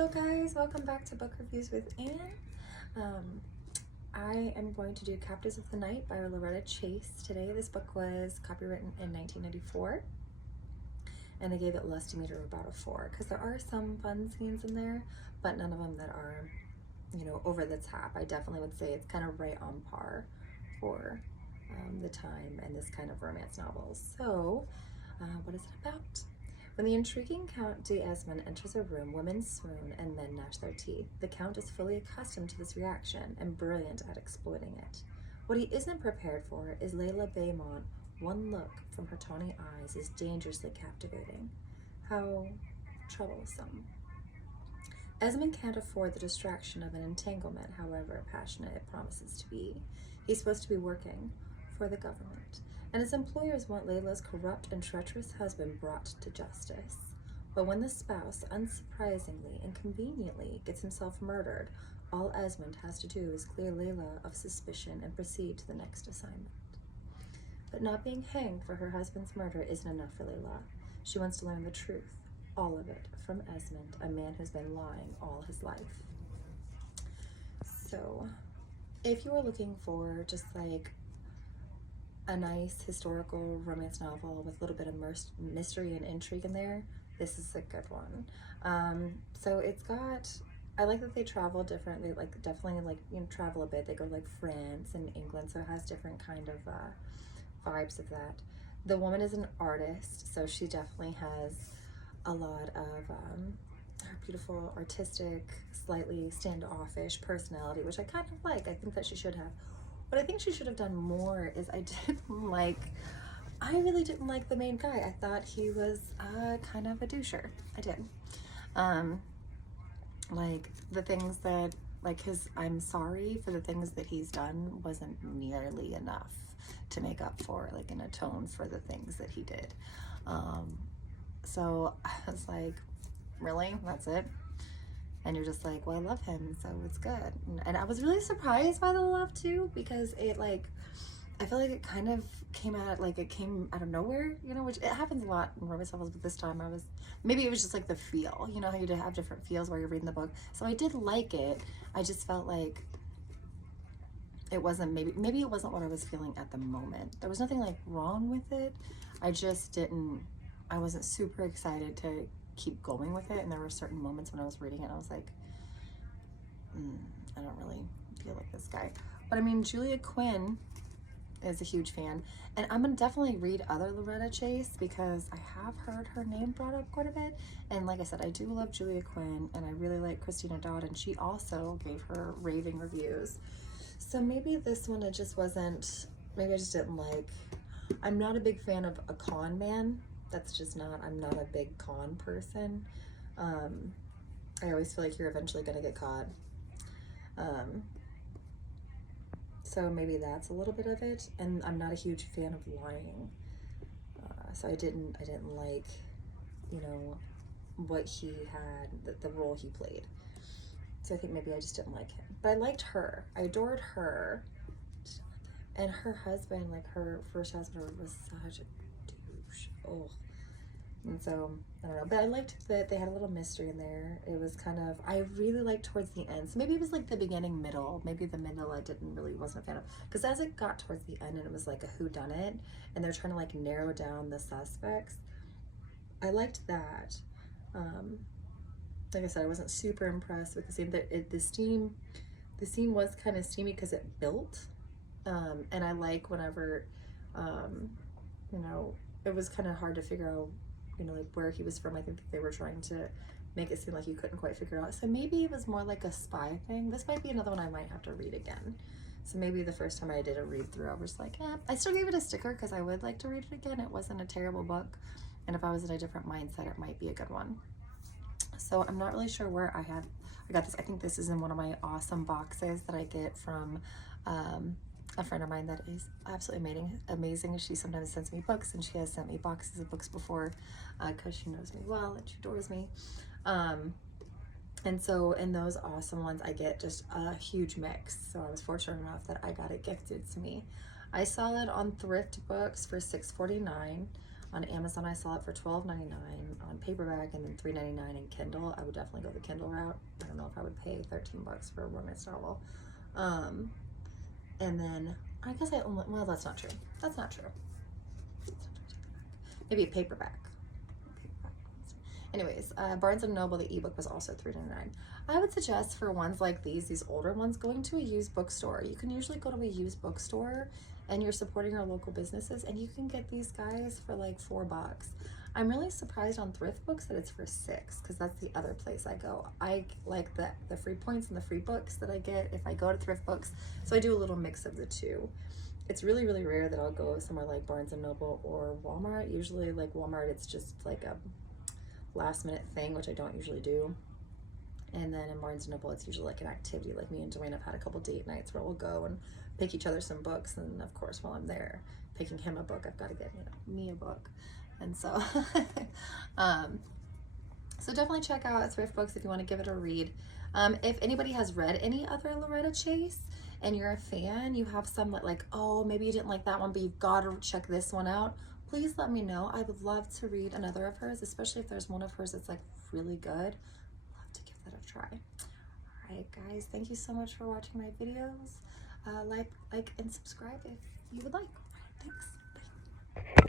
Hello guys, welcome back to Book Reviews with Anne. I am going to do Captives of the Night by Loretta Chase today. This book was copywritten in 1994 and I gave it less meter about a 4 because there are some fun scenes in there, but none of them that are, over the top. I definitely would say it's kind of right on par for the time and this kind of romance novels. So, what is it about? When the intriguing Count d'Esmond enters a room, women swoon and men gnash their teeth. The Count is fully accustomed to this reaction and brilliant at exploiting it. What he isn't prepared for is Layla Beaumont. One look from her tawny eyes is dangerously captivating. How troublesome. Esmond can't afford the distraction of an entanglement, however passionate it promises to be. He's supposed to be working for the government, and his employers want Layla's corrupt and treacherous husband brought to justice. But when the spouse, unsurprisingly and conveniently, gets himself murdered, all Esmond has to do is clear Layla of suspicion and proceed to the next assignment. But not being hanged for her husband's murder isn't enough for Layla. She wants to learn the truth, all of it, from Esmond, a man who's been lying all his life. So, if you are looking for just like a nice historical romance novel with a little bit of mystery and intrigue in there, this is a good one. So it's got, I like that they travel differently, like definitely like, travel a bit. They go to like France and England, so it has different kind of vibes of that. The woman is an artist, so she definitely has a lot of her beautiful, artistic, slightly standoffish personality, which I kind of like. I think that she should have. What I think she should have done more is I really didn't like the main guy. I thought he was kind of a doucher. I did. Like the things that, like I'm sorry for the things that he's done wasn't nearly enough to make up for, like, and atone for the things that he did. So I was like, really? That's it? And you're just like, well, I love him, so it's good. And I was really surprised by the love too, because it I feel like it kind of came out of nowhere, which it happens a lot in romance novels, but this time maybe it was just like the feel, how you have different feels while you're reading the book. So I did like it. I just felt like it wasn't, maybe it wasn't what I was feeling at the moment. There was nothing like wrong with it. I wasn't super excited to keep going with it, and there were certain moments when I was reading it and I was like, I don't really feel like this guy. But I mean, Julia Quinn is a huge fan, and I'm gonna definitely read other Loretta Chase because I have heard her name brought up quite a bit. And like I said, I do love Julia Quinn, and I really like Christina Dodd, and she also gave her raving reviews. So maybe this one, it just wasn't, maybe I just didn't like. I'm not a big fan of a con man. That's just not, I'm not a big con person. I always feel like you're eventually gonna get caught. So maybe that's a little bit of it. And I'm not a huge fan of lying. So I didn't like, what he had, the role he played. So I think maybe I just didn't like him. But I liked her. I adored her. And her husband, like her first husband, was such a douche. Oh. And so, I don't know. But I liked that they had a little mystery in there. It was kind of, I really liked towards the end. So maybe it was like the beginning, middle. Maybe the middle I wasn't a fan of. Because as it got towards the end and it was like a whodunit, and they're trying to like narrow down the suspects, I liked that. Like I said, I wasn't super impressed with the scene. The scene was kind of steamy because it built. And I like whenever, it was kind of hard to figure out, like where he was from. I think they were trying to make it seem like you couldn't quite figure it out. So maybe it was more like a spy thing. This might be another one I might have to read again. So maybe the first time I did a read through, I was like, I still gave it a sticker because I would like to read it again. It wasn't a terrible book. And if I was in a different mindset, it might be a good one. So I'm not really sure where I got this. I think this is in one of my awesome boxes that I get from a friend of mine that is absolutely amazing. She sometimes sends me books, and she has sent me boxes of books before because she knows me well and she adores me. And so in those awesome ones, I get just a huge mix. So I was fortunate enough that I got it gifted to me. I saw it on Thrift Books for $6.49. On Amazon, I saw it for $12.99 on paperback and then $3.99 in Kindle. I would definitely go the Kindle route. I don't know if I would pay 13 bucks for a romance novel. And then I guess I only, well, that's not true. That's not true. Maybe a paperback. Anyways, Barnes & Noble, the ebook was also $3.99. I would suggest for ones like these older ones, going to a used bookstore. You can usually go to a used bookstore and you're supporting your local businesses, and you can get these guys for like $4. I'm really surprised on Thrift Books that it's for $6, because that's the other place I go. I like the free points and the free books that I get if I go to Thrift Books, so I do a little mix of the two. It's really, really rare that I'll go somewhere like Barnes & Noble or Walmart. Usually like Walmart, it's just like a last minute thing, which I don't usually do. And then in Barnes & Noble, it's usually like an activity. Like me and Dwayne have had a couple date nights where we'll go and pick each other some books. And of course, while I'm there picking him a book, I've got to get, me a book. And so, so definitely check out Thrift Books if you want to give it a read. If anybody has read any other Loretta Chase and you're a fan, you have some that like, oh, maybe you didn't like that one, but you've got to check this one out, please let me know. I would love to read another of hers, especially if there's one of hers that's like really good. Love to give that a try. All right, guys, thank you so much for watching my videos. Like, and subscribe if you would like. All right, thanks.